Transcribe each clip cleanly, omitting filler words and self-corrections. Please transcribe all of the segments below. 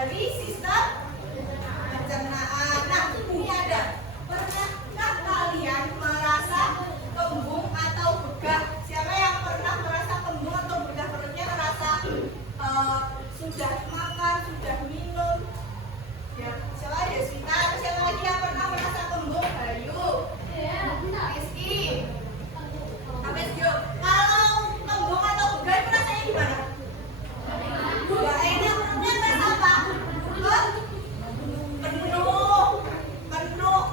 dari sistem pencernaan. Nah, ini ada. Pernahkah kalian merasa kembung atau begah? Siapa yang pernah merasa kembung atau begah perutnya, merasa sudah makan, sudah minum? Ya, siapa ya? Sita, siapa lagi yang pernah merasa kembung? Bayu, Rizky, Abes Jo. Kalau kembung atau begah itu rasanya gimana? Gak enak, perutnya terasa apa? Penuh.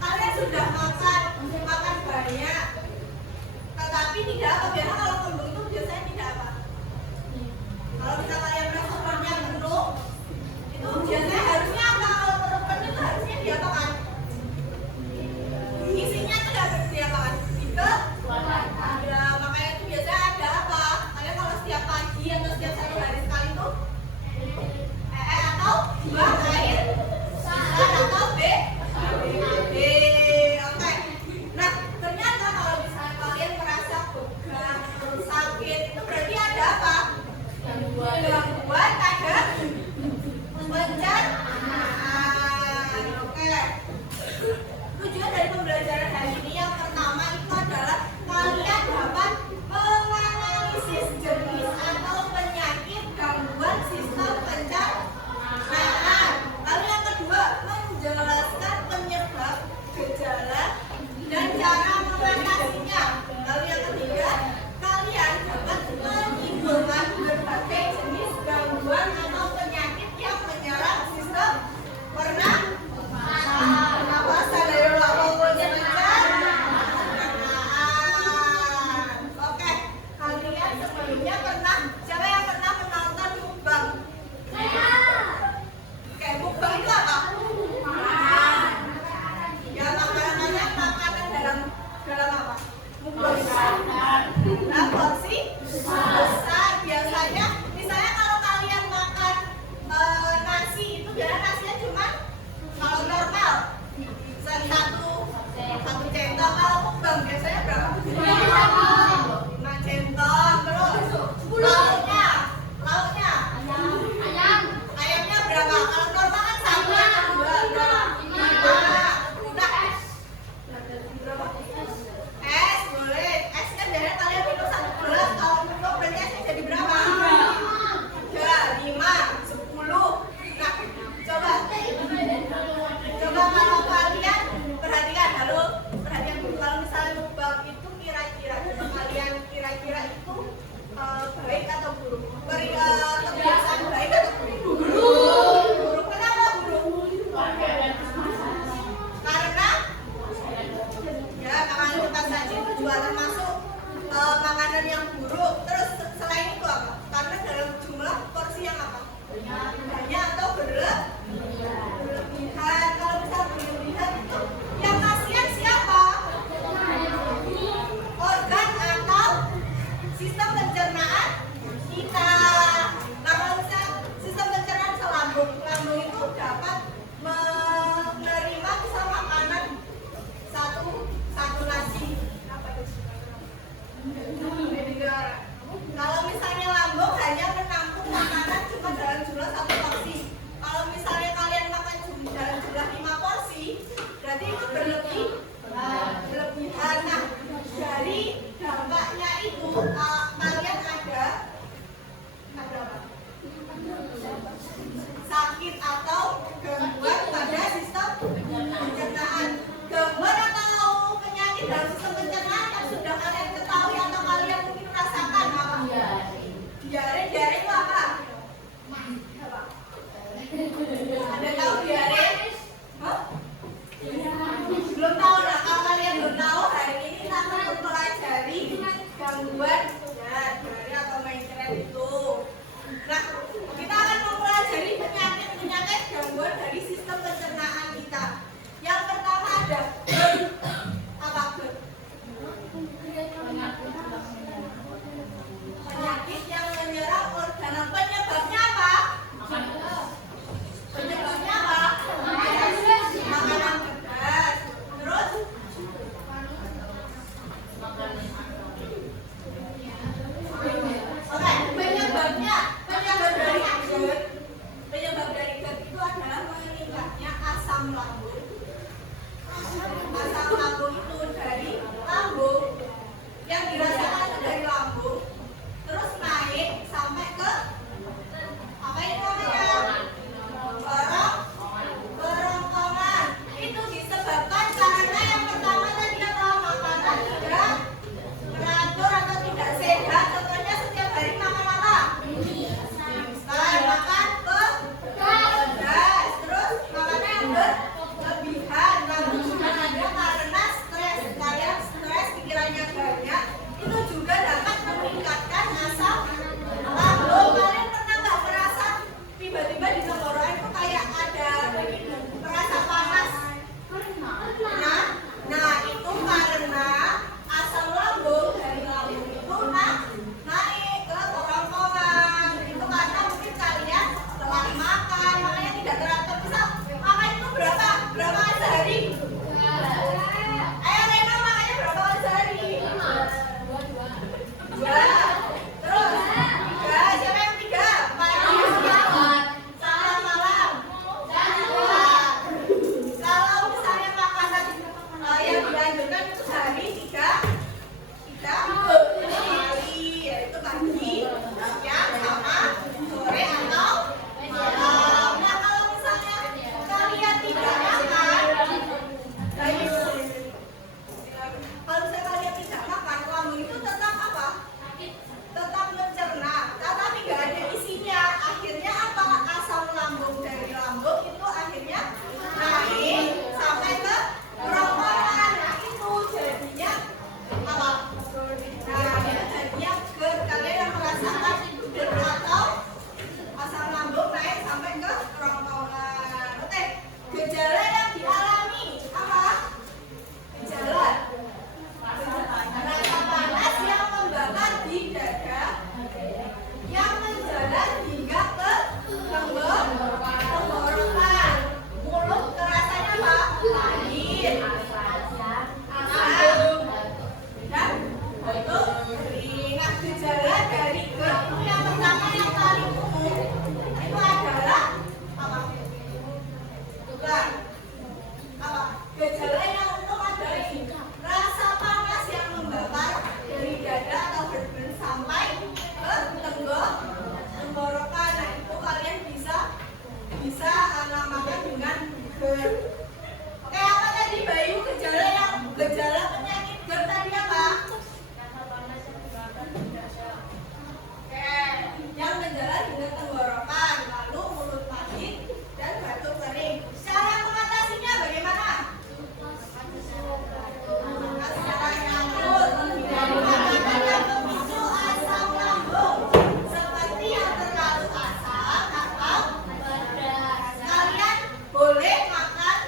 Kalian sudah makan banyak, tetapi tidak apa? Biasa kalau kembung itu biasanya tidak apa? Kalau misalnya kalian merasa perutnya penuh, itu biasanya harusnya apa? Kalau perut penuh itu harusnya diapakan? Isinya itu harus diapakan? Ya, makanya itu biasanya ada apa? Kalian kalau setiap pagi atau setiap 1 hari sekali itu atau buang air atau BAB. Oke. Nah, ternyata kalau misalnya kalian merasa begah, sakit, itu berarti ada apa? Gangguan ada pencernaan. Oke. Tujuan dari pembelajaran hari ini yang pertama itu adalah kalian dapat menganalisis jenis atau penyakit gangguan sistem pencernaan. Lalu yang kedua, menjelaskan penyebab, gejala, dan cara mengatasinya. Lalu yang ketiga, kalian dapat menyimpulkan berbagai jenis gangguan atau penyakit yang menyerang sistem pernapasan. Oke, kalian sebelumnya pernah, siapa yang pernah menonton mukbang? Oke, mukbang itu apa? Ya, makanan dalam apa? Mukbang. Nah, porsi besar. Biasanya, misalnya kalau kalian makan nasi, itu biasanya nasinya cuma kalau normal satu centong. Kalau mukbang biasanya berapa? 5 centong. Terus lauknya ayamnya berapa? Kalau normal kan 1 atau 2, berapa? 5. Udah berapa? Es boleh. Es kan biasanya kalian minum 1 gelas. Kalau minum berarti esnya jadi berapa? 3, 5, 10. Nah, coba kalau kalian perhatikan, perhatikan dulu. Kalau misalnya mukbang itu kira-kira itu baik atau buruk? Kebiasaan baik atau buruk? Buruk. Kenapa buruk? Karena ya, makanan cepat saji itu juga termasuk makanan yang buruk. Terus selain itu apa? Karena dalam jumlah porsi yang apa? Banyak atau berlebihan. Kalau misalnya berlebihan itu yang kasihan siapa? Organ atau sistem pencernaan kita. Nah, kalau misalnya sistem pencernaan lambung itu dapat menerima misal makanan satu nasi. Kalau misalnya lambung hanya menampung makanan cuma dalam jumlah 1 porsi. Kalau misalnya kalian makan dalam jumlah 5 porsi, berarti itu berlebihan. Nah, dari dampaknya itu kalian ada apa? Sakit atau gangguan pada sistem pencernaan. Gangguan atau penyakit dalam sistem pencernaan yang sudah kalian ketahui atau kalian mungkin rasakan bisa namakan dengan GERD. Oke, apa tadi Bayu gejala penyakit GERD tadi apa? Oke, yang gejala dengan tenggorokan, lalu mulut pahit dan batuk kering. Cara mengatasinya bagaimana? Secara nyampur, hindari makanan yang memicu asam lambung, seperti yang terlalu asam atau pedas. Kalian boleh makan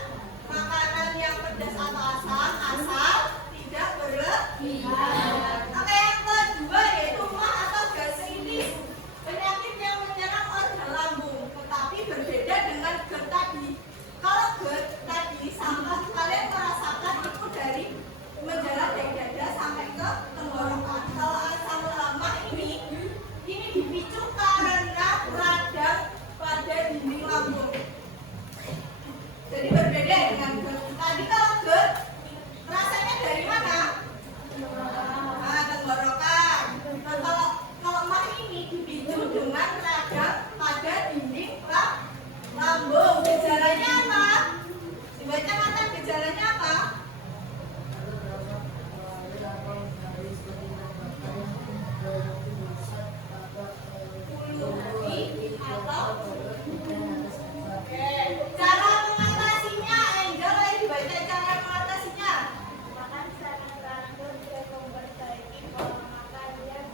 makanan yang pedas atau asam asal tidak berlebihan. Oke, yang kedua yaitu mah atau gastritis, penyakit yang menyerang organ lambung, tetapi berbeda dengan GERD tadi. Kalau GERD tadi sama kalian merasakan itu dari menjalar dari dada sampai ke tenggorokan. Kalau asam lemak ini dipicu karena radang pada dinding lambung. Jadi berbeda dengan GERD. Tadi kalau GERD rasanya dari mana? Nah, tenggorokan. Nah, kalau mah ini dipicu dengan radang pada dinding lambung. Gejalanya apa? Dibaca kata gejalanya apa? Ulu hati atau oke. Cara mengatasinya, Angel, ayo dibaca cara mengatasinya. Makan secara teratur dan memperbaiki pola makan yang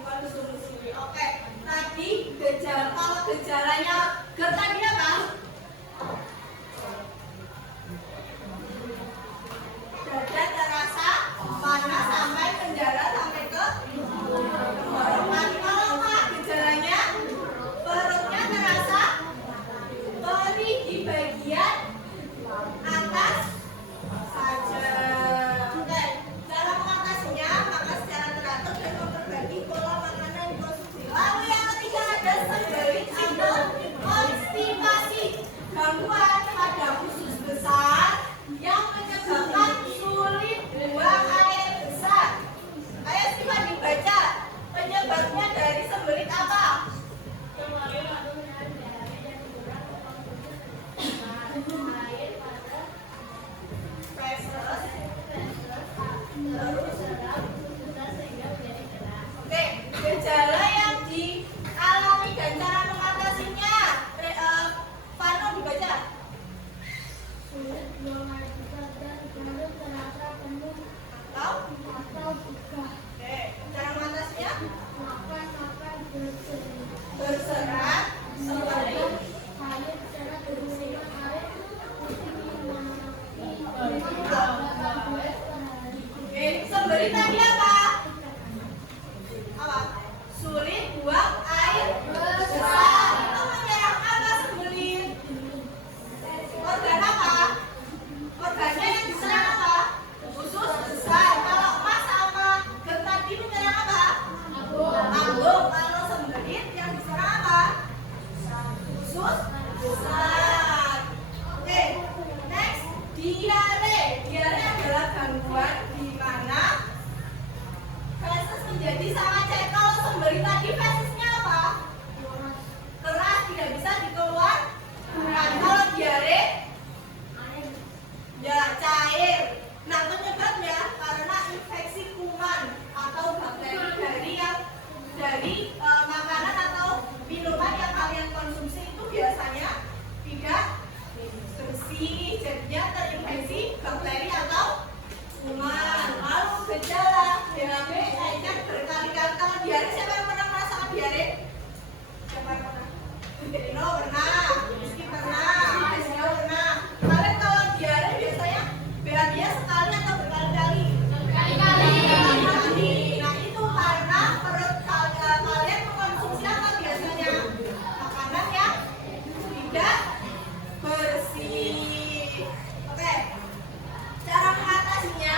Konsumsi. Oke. Tadi kalau gejalanya GERD tadi apa? Dada terasa panas sampai penjara sampai ke tenggorokan. Kalau mah gejalanya perutnya terasa perih di bagian atas saja. Oke, cara mengatasinya makan secara teratur dan memperbaiki pola makanan yang dikonsumsi. Lalu yang ketiga ada sembelit atau konstipasi, gangguan pada usus besar yang menyebabkan sulit buang air besar. Ayo simak dibaca penyebabnya dari sembelit apa? Oke, gejala yang dialami dan cara mengatasinya. Fano dibaca. sulit buang air besar dan perut terasa penuh Atau? atau begah. Oke, cara mengatasinya Makan berserat seperti air secara berhubungan air oke, sembelit tadi apa? Apa? Sulit buang air besar. Itu menyerang apa sembelit? Organ apa? Organnya yang diserang apa? Usus besar. Kalau emas sama GERD tadi menyerang apa? Lambung. Kalau sembelit yang diserang apa? Usus besar. Oke, next diare. Diare adalah gangguan di mana feses menjadi sangat cair. Kalau sembelit tadi fesesnya apa? Keras, tidak bisa dikeluarkan. Kalau diare ya cair. Nah, penyebabnya karena infeksi kuman atau bakteri dari makanan atau minuman yang kalian konsumsi itu biasanya tidak bersih, jadinya terinfeksi bakteri atau kuman. Lalu gejala DHB saya berkali-kali. Kalau diare, siapa yang pernah merasakan diare? Siapa yang pernah? Dino pernah, Rizky pernah, Rizky pernah. Kalian kalau diare biasanya BAD-nya sekali atau berkali-kali? Berkali-kali. Nah, itu karena perut kalian mengkonsumsi apa biasanya? Makanan yang tidak bersih. Oke. Cara mengatasinya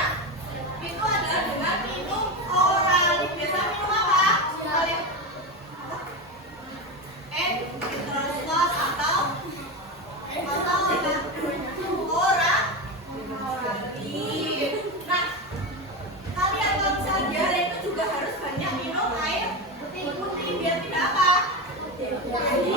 itu adalah dengan minum oral. Biasa minum apa? Kalian Enteroslos atau oralin. Nah, kalian kalau misalnya diare itu juga harus banyak minum air putih biar tidak apa? Dehidrasi.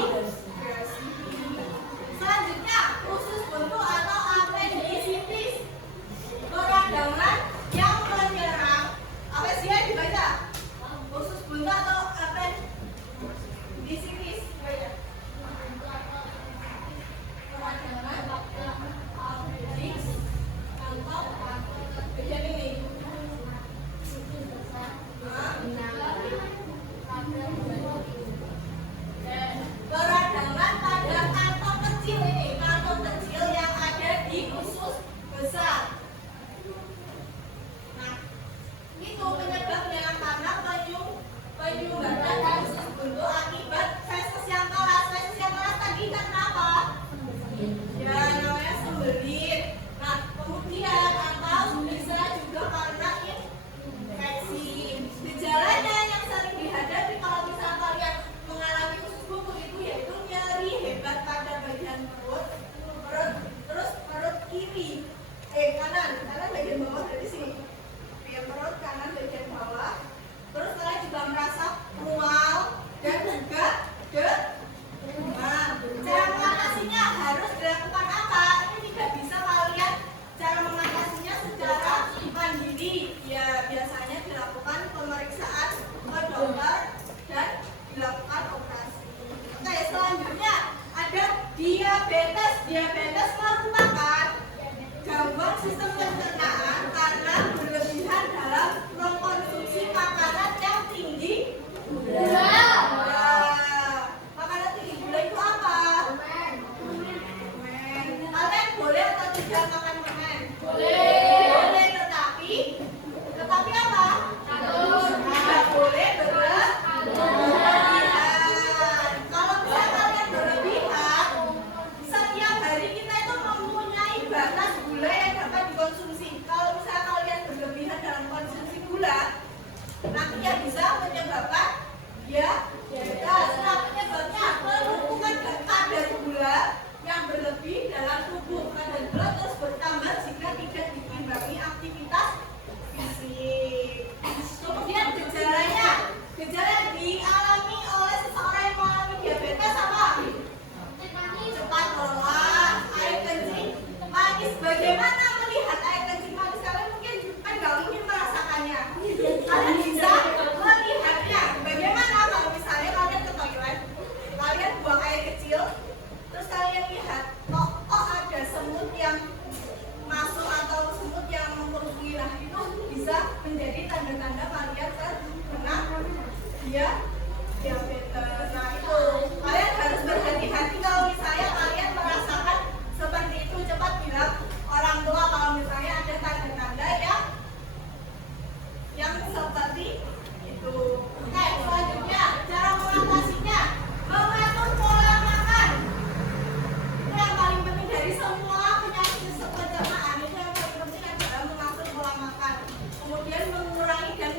bagian bawah dari sini. Biar perut kanan bagian bawah. Terus kalian juga merasa mual dan juga demam. Cara mengatasinya harus dilakukan apa? Ini tidak bisa kalian cara mengatasinya secara mandiri. Ya biasanya dilakukan pemeriksaan ke dokter dan dilakukan operasi. Oke, selanjutnya ada diabetes. Diabetes merupakan gangguan sistem pencernaan karena berlebihan dalam mengkonsumsi makanan yang tinggi gula. Makanan tinggi gula itu apa? Permen. Kalian boleh atau tidak makan permen? Boleh, tetapi apa? Tidak boleh berlebihan. Kalau misalnya kalian berlebihan, setiap hari kita itu mempunyai batas gula yang dapat dikonsumsi. Kalau misalnya kalian berlebihan dalam konsumsi gula, nanti ya bisa menyebabkan diabetes. Nah, penyebabnya penumpukan kadar gula yang berlebih dalam tubuh. Kadar gula terus bertambah jika tidak diimbangi aktivitas fisik. Kemudian gejala yang dialami oleh seseorang yang mengalami diabetes apa? Cepat lelah, air kencing manis. Bagaimana melihat air kencing manis? Kalian mungkin kan nggak mungkin merasakannya. Kalian bisa melihatnya. Bagaimana kalau misalnya kalian ke toilet, kalian buang air kecil, terus kalian lihat, kok ada semut yang masuk atau semut yang mengerumuni. Nah, itu bisa menjadi tanda-tanda kalian terkena diabetes. Nah, itu kalian harus berhati-hati kalau misalnya kalian merasakan seperti itu. Cepat bilang orang tua kalau misalnya ada tanda-tanda yang seperti itu. Oke, selanjutnya cara mengatasinya mengatur pola makan. Itu yang paling penting dari semua penyakit sistem pencernaan. Itu yang paling penting adalah mengatur pola makan. Kemudian mengurangi dan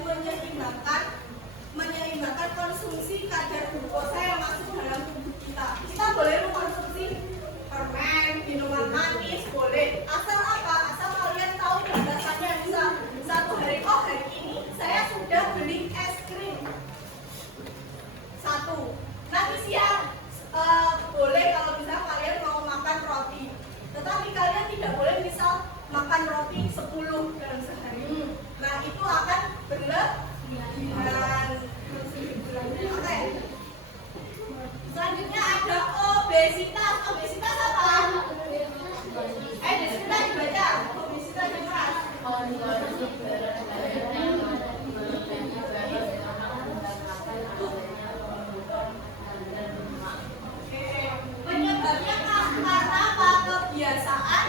menyeimbangkan konsumsi kadar glukosa yang masuk dalam tubuh kita. Kita boleh mengkonsumsi permen, minuman manis, boleh. Asal apa? Asal kalian tahu batasannya. Bisa satu hari, oh hari ini saya sudah beli es krim 1. Nanti siang boleh kalau misalnya kalian mau makan roti. Tetapi kalian tidak boleh misal makan roti 10 dalam sehari. Nah, itu akan berlebihan. Oke. Selanjutnya ada obesitas. Obesitas apa? Obesitas dibaca. Obesitas dibaca. Penyebabnya karena apa? Kebiasaan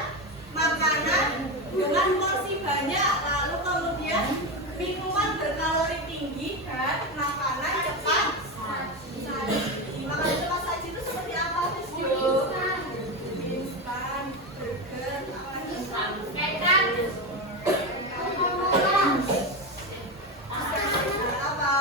makanan dengan porsi banyak, lalu kemudian minuman berkalori tinggi dan makanan cepat saji. Makanan cepat saji itu seperti apa, Miss Jo? Instan, burger, apa?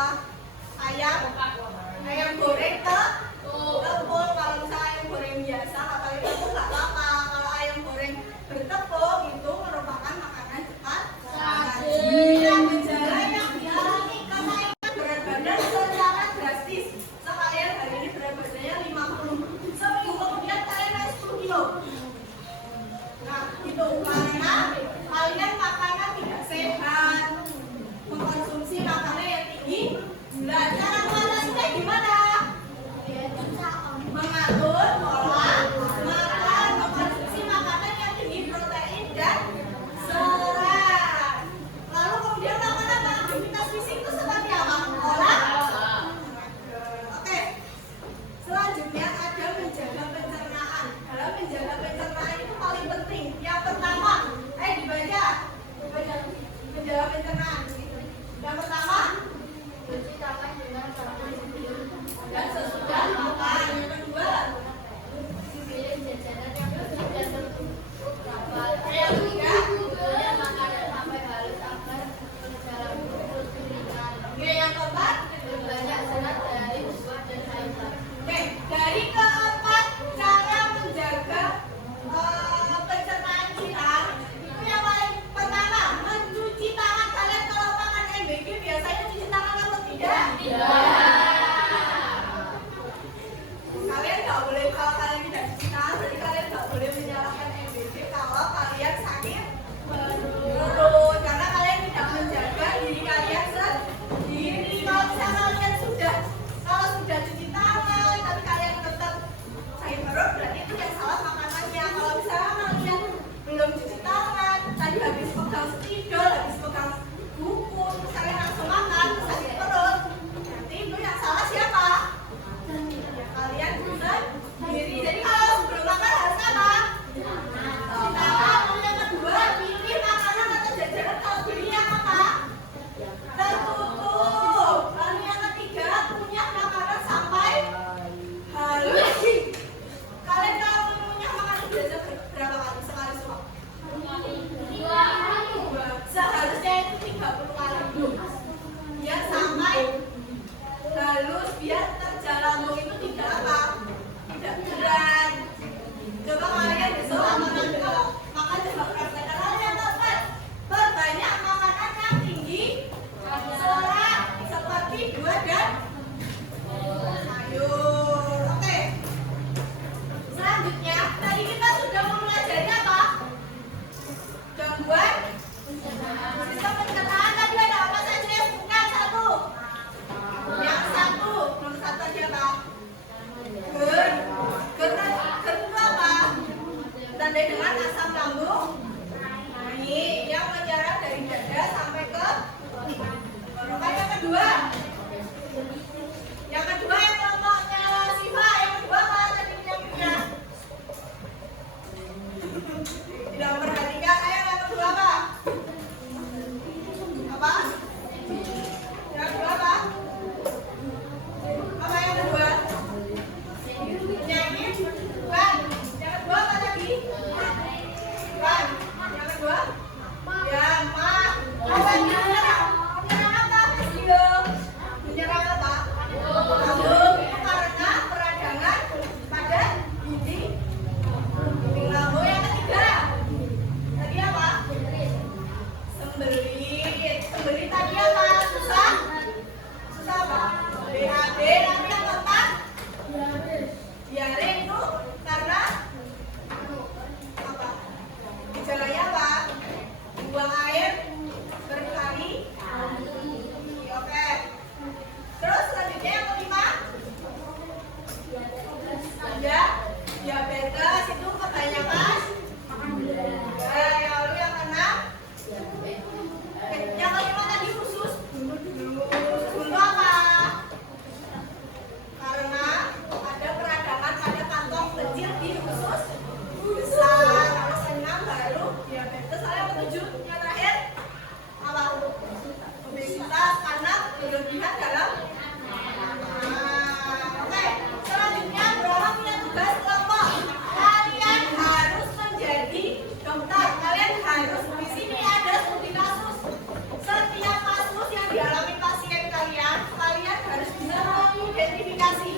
Ayam goreng tepung. Kalau misalnya ayam goreng biasa atau itu nggak apa-apa. Kalau ayam goreng bertepung itu merupakan makanan cepat saji. Gejala yang dialami kenaikan berat badan secara drastis. Sekalian hari ini berat badannya 50, seminggu kemudian kalian naik 10 kilo. Nah, itu karena kalian makanan tidak sehat, mengkonsumsi makanan yang tinggi gula. Cara mengatasinya gimana? Mengatur pola makan, mengkonsumsi makanan yang tinggi protein dan serat. Lalu kemudian melakukan apa? Aktivitas fisik itu seperti apa? Olahraga. Oke. Selanjutnya ada menjaga pencernaan. Dalam menjaga pencernaan itu paling penting. Yang pertama, dibaca. Menjaga pencernaan. Yang pertama, cuci tangan dengan sabun dan sesudah makan. Yang kedua, pilih jajanan yang bersih dan tertutup rapat. Yang ketiga, makanan sampai halus agar dalam perut ringan. Oke, yang keempat, banyak serat dari buah dan sayuran. Oke, dari keempat cara menjaga pencernaan kita, itu yang paling pertama perkataan tadi ada apa saja yang bukan satu? Yang satu, nomor satu tadi apa? Ger. Ger itu apa? Ditandai dengan asam lambung naik yang menjalar dari dada sampai ke tenggorokan. Yang kedua yang kelompoknya Siva, yang kedua apa tadi penyakitnya? Tidak memperhatikan. Ayo yang kedua apa? Apa? Yang kedua apa? Apa yang kedua? Penyakit? Bukan. Yang kedua apa tadi? Bukan. Yang kedua? Ya, mah. Apa menyerang? Menyerang apa? Video. Menyerang apa? Lambung. Itu karena peradangan pada dinding lambung. Yang ketiga tadi apa? Sembelit. Sembelit tadi apa? Susah apa? BAB. Nanti yang keempat diare. Itu karena apa? Gejalanya apa? Buang air berkali. Oke. Terus selanjutnya yang kelima ada diabetes. Itu kebanyakan ya. Yang keenam yang kelima tadi usus buntu apa? Karena ada peradangan pada kantong kecil di usus besar. Terus yang baru diabetes. Lalu yang ketujuh yang terakhir apa? Obesitas karena berlebihan dalam. Oke, selanjutnya Brahma punya tugas kelompok. Kalian harus menjadi dokter. Kalian harus di sini ada studi kasus. Setiap kasus yang dialami pasien kalian, kalian harus bisa mengidentifikasi.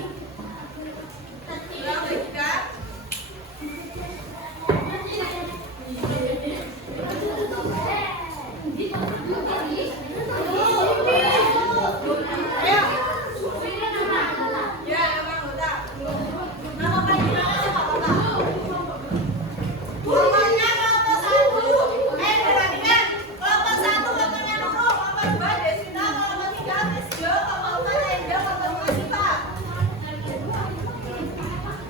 Ulang bagikan. Ayo. Ya, emang udah. Nama panggilannya siapa, Bapak? Namanya kelompok 1. Perhatikan. Kelompok 1 kelompoknya Nurul, kelompok 2 Desita, kelompok 3 Desio, kelompok 4 Enda, kelompok 5 Siva.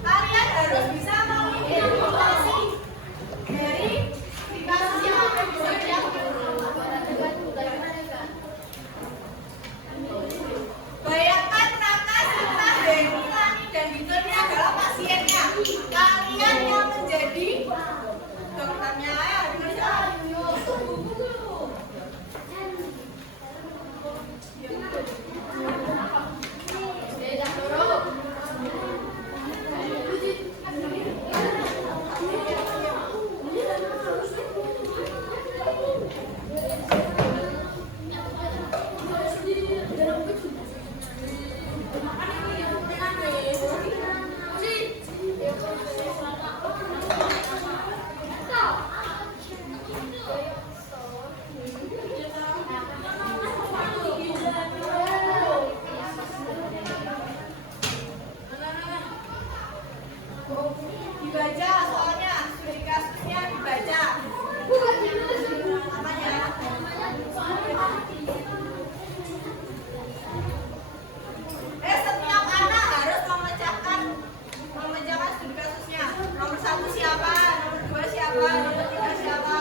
Kalian harus bisa mengidentifikasi dari kasus yang akan disiapkan. Bayangkan Raka, Sinta, Denny, Lani, dan Dito ini adalah pasiennya. Kalian yang menjadi dokternya. Ayo, Indonesia. Dibaca soalnya, studi kasusnya dibaca. Namanya. Setiap anak harus memecahkan studi kasusnya. Nomor 1 siapa? Nomor 2 siapa? Nomor 3 siapa?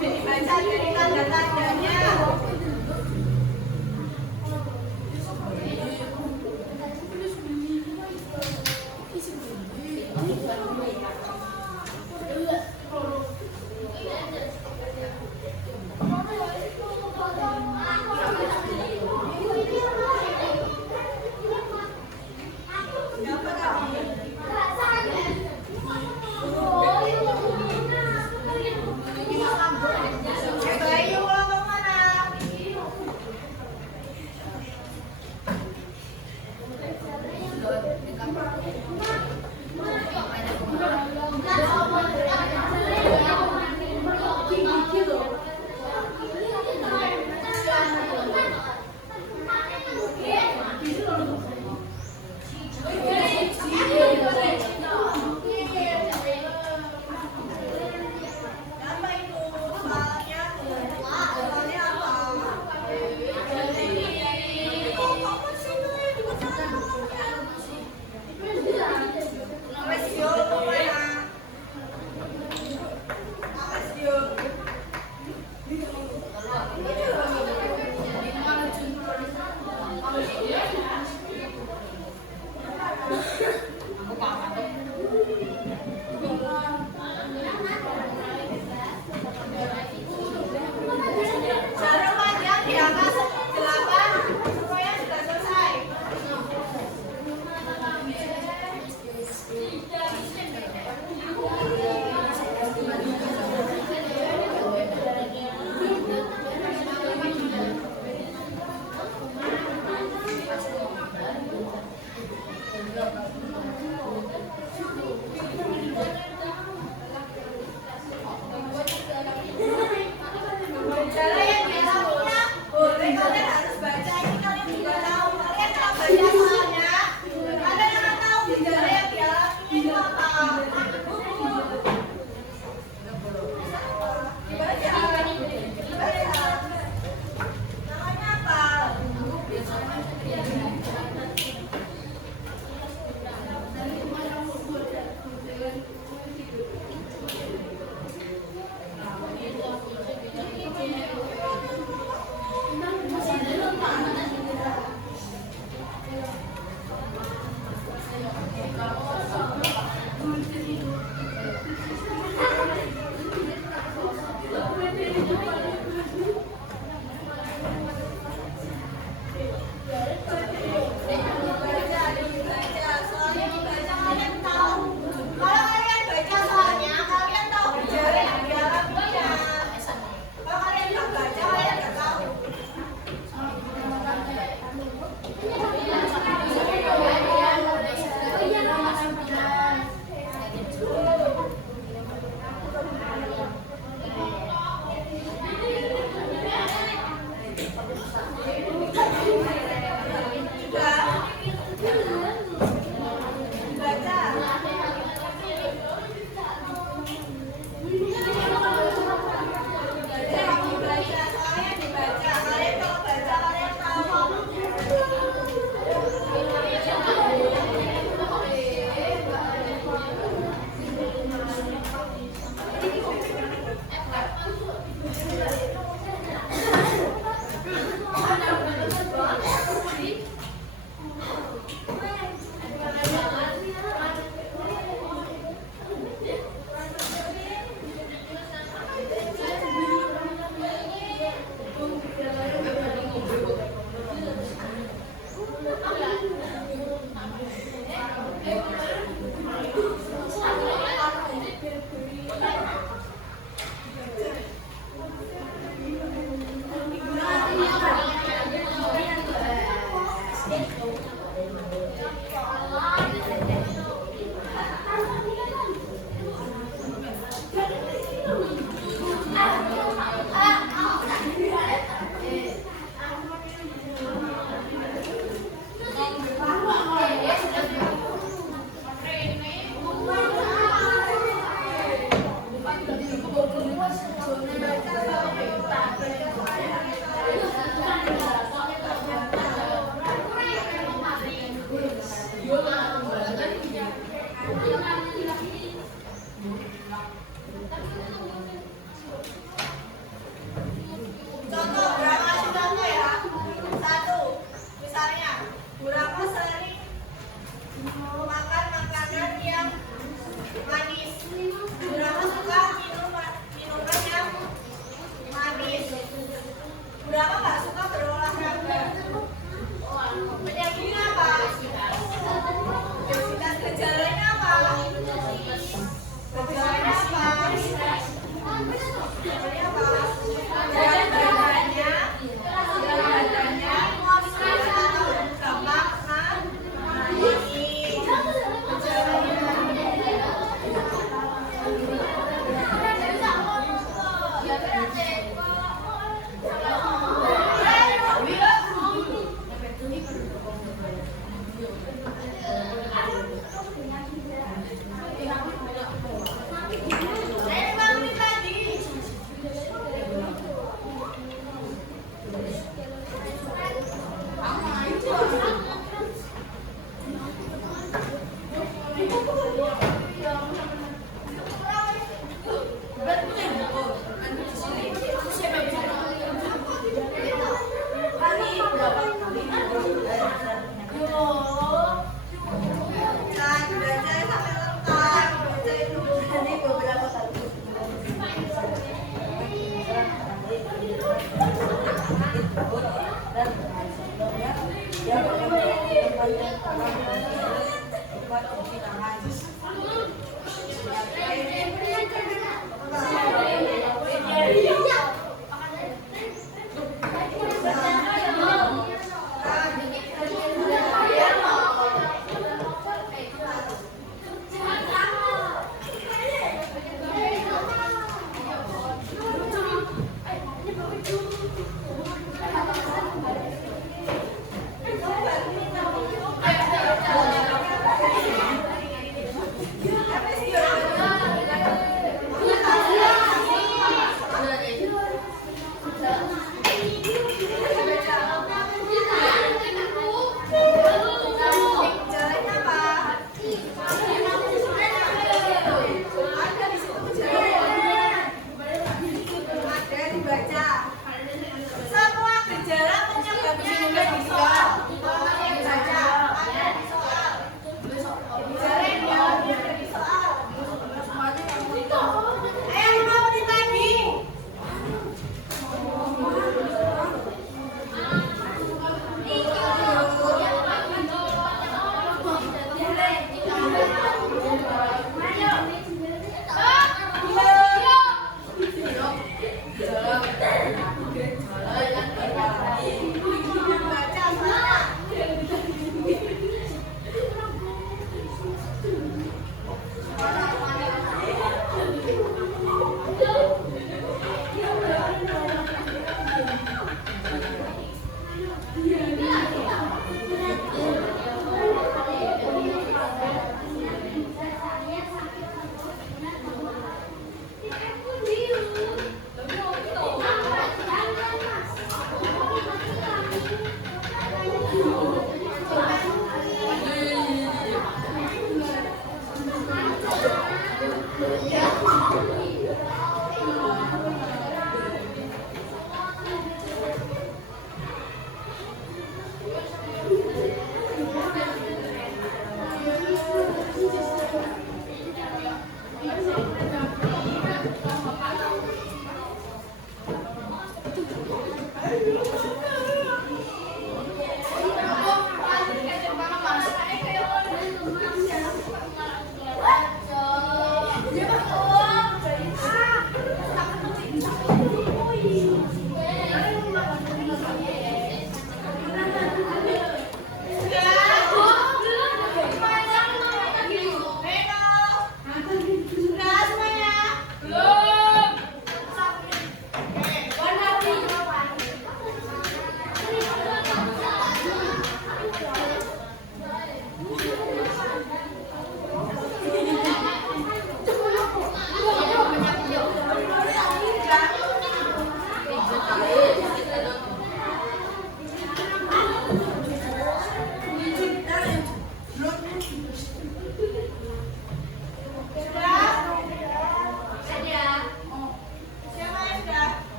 Dibaca dari tanda-tandanya. Jarum panjang di angka 8. Semuanya sudah selesai.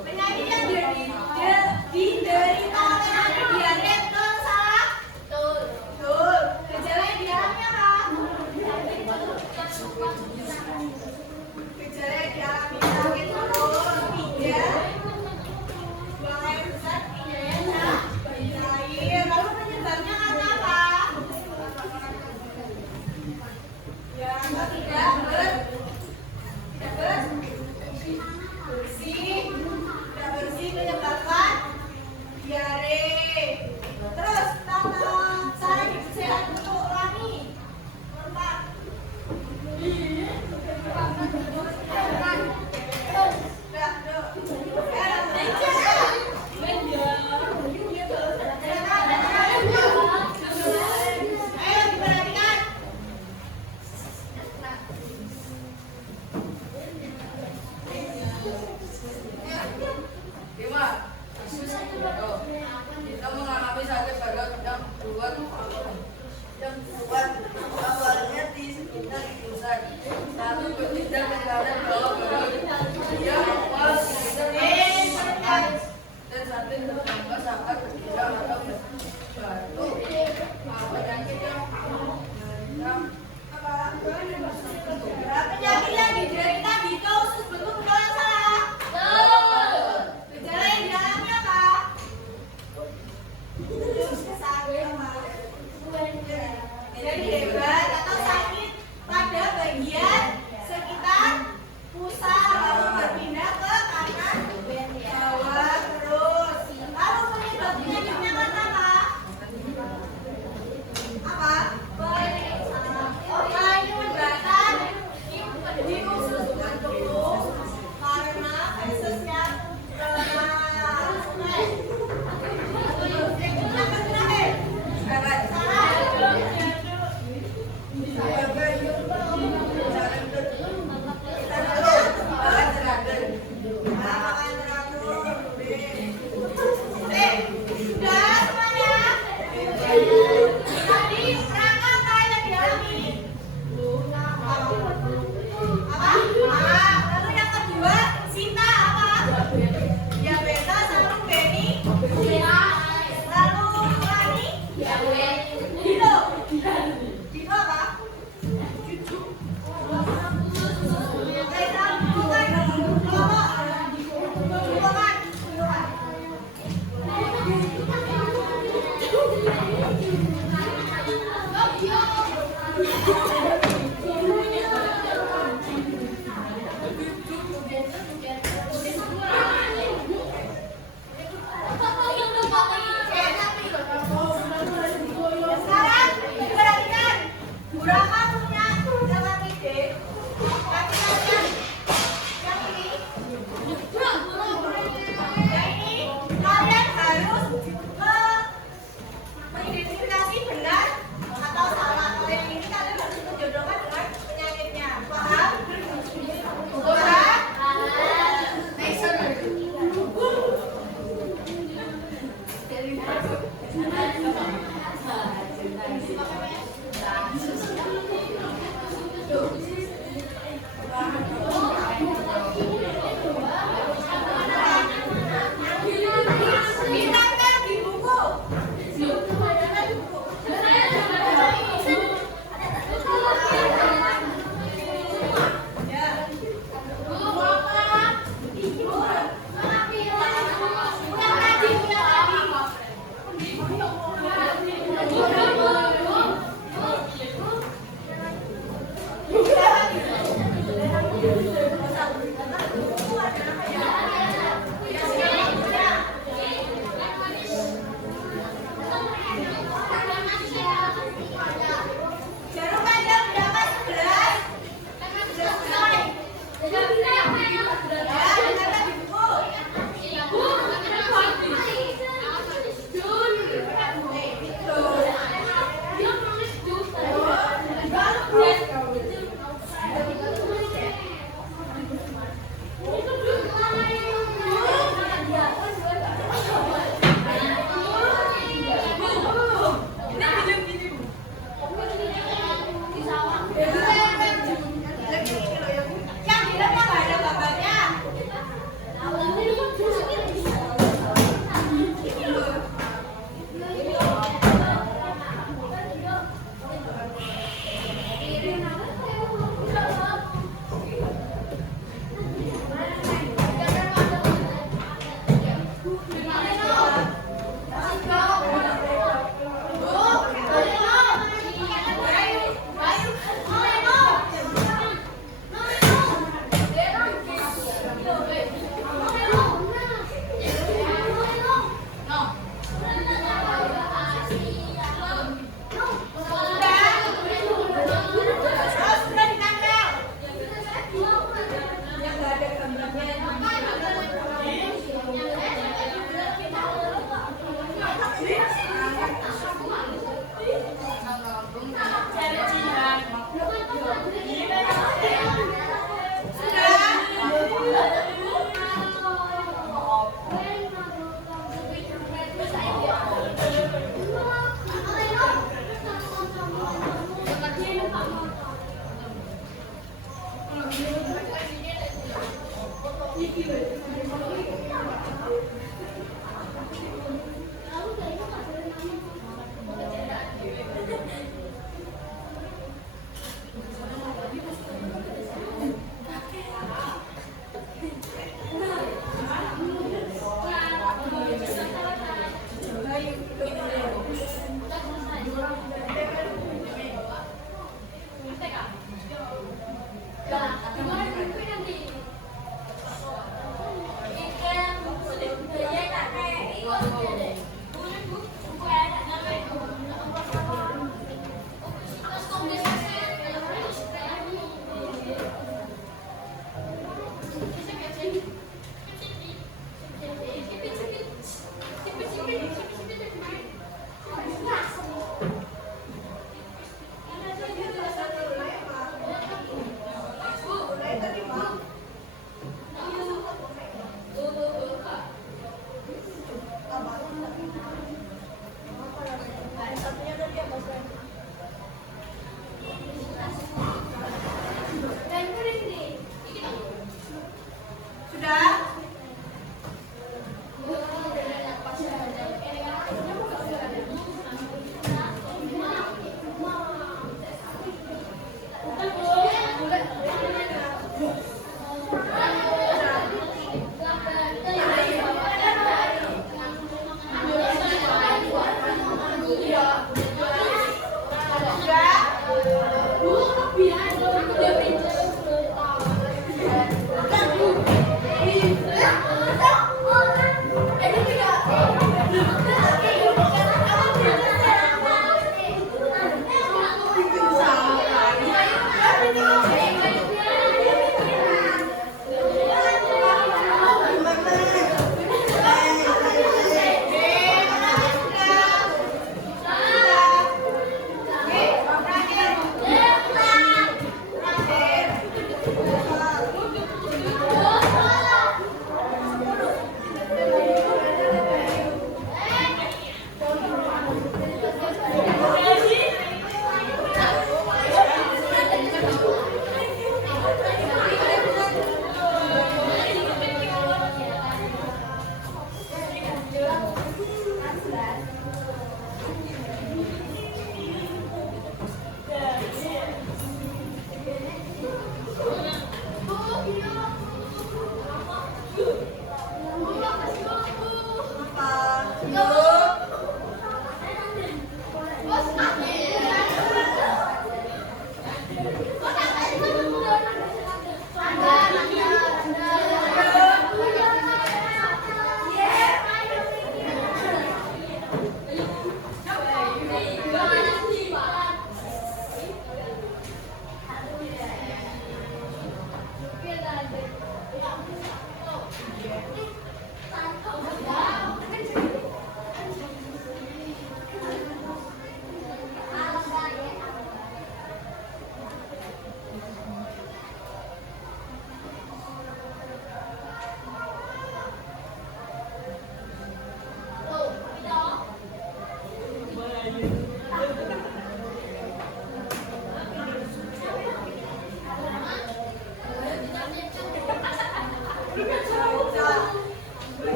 Penyakit yang diderita oleh anak diare, betul salah? Betul. Gejala yang dialami apa? Gejala yang dialami sakit perut, pijat, buang air besar, pijat.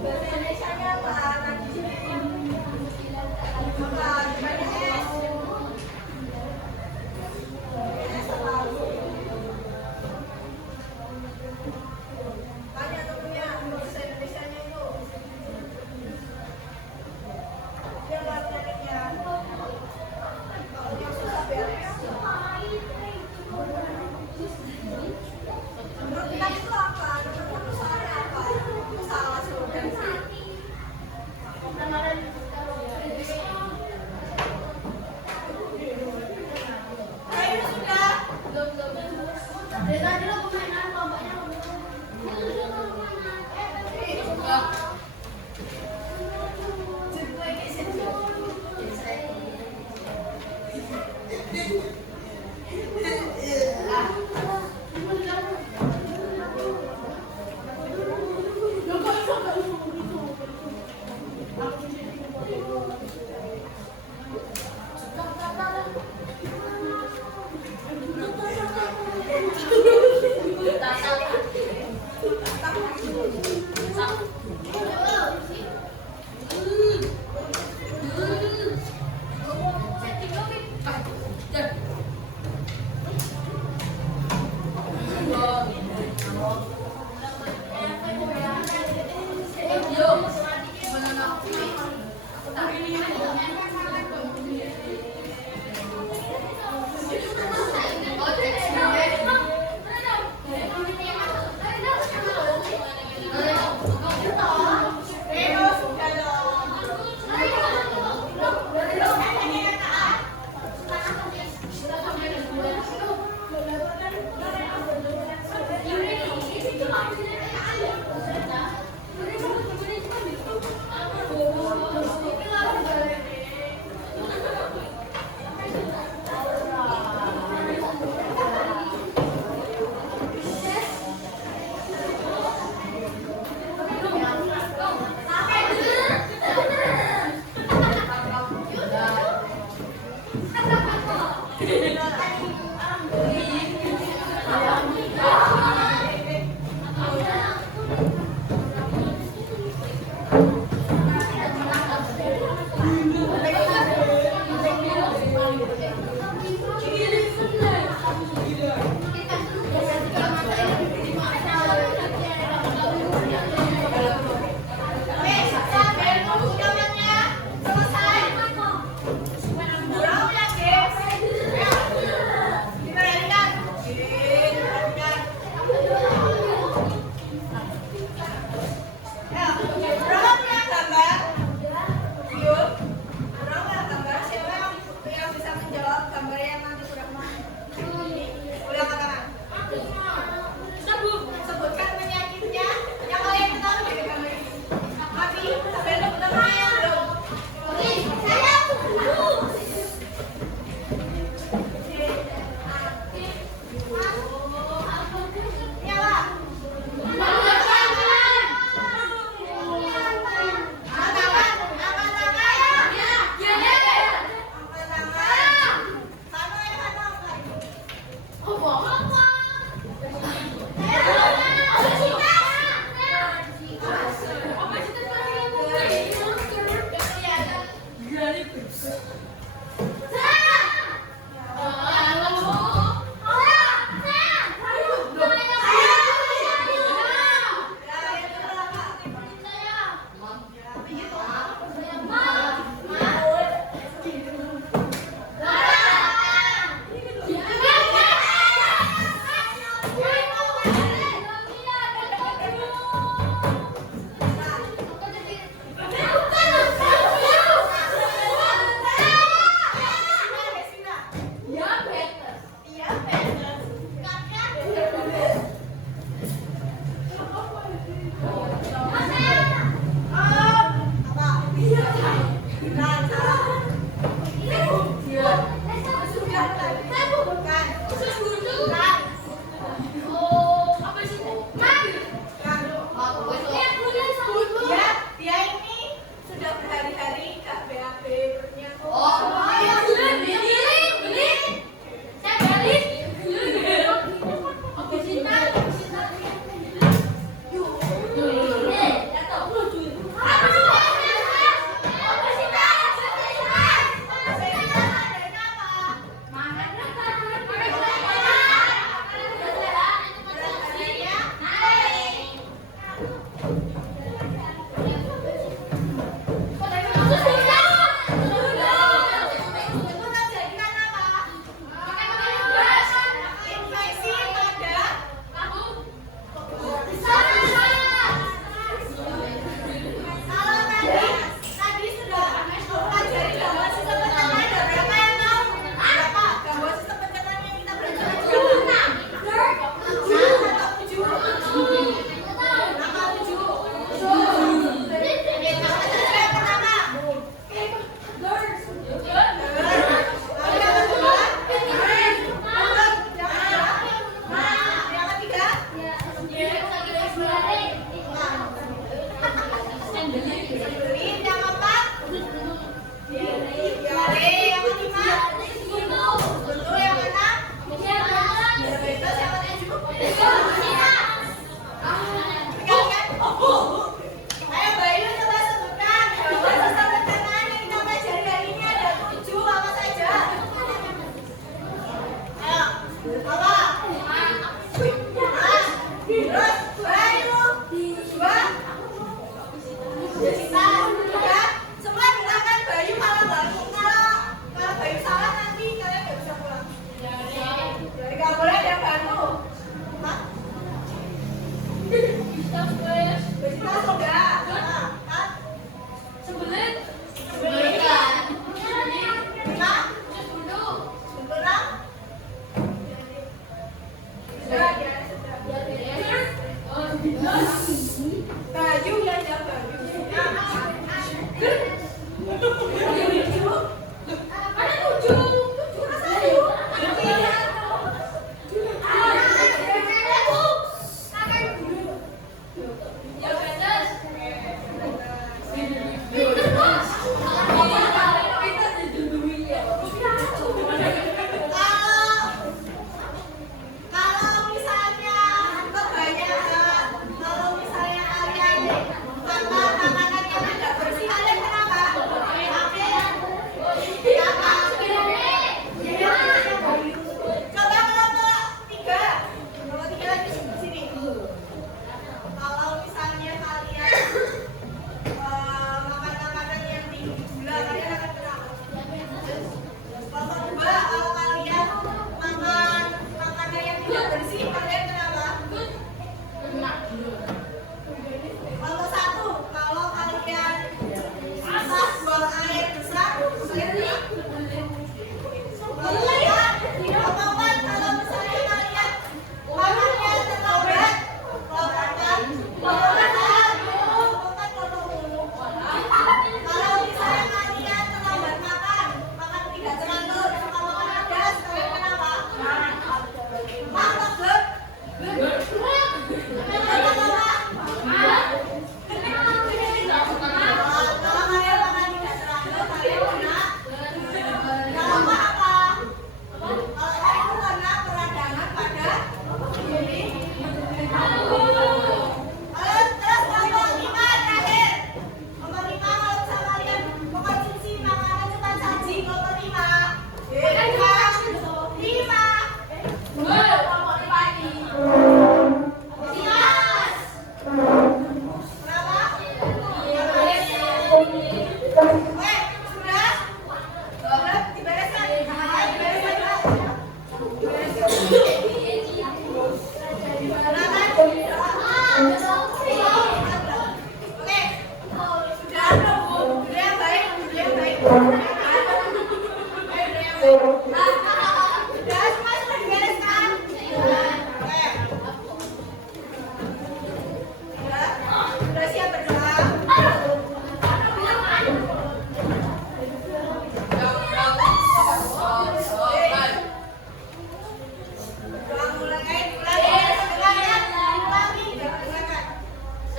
Bahasa Indonesianya apa? Apa? Gimana es? Es apa? Tanya temennya bahasa Indonesianya itu. Dia nggak penyanyinya. Kalau yang susah beres. Menurut kita itu apa? Menurut kamu soalnya apa? Itu salah slogan sih. Ayo sudah. Dari tadi lo permainan lombanya Tak.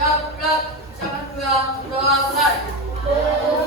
Siap, siap, dua, mulai.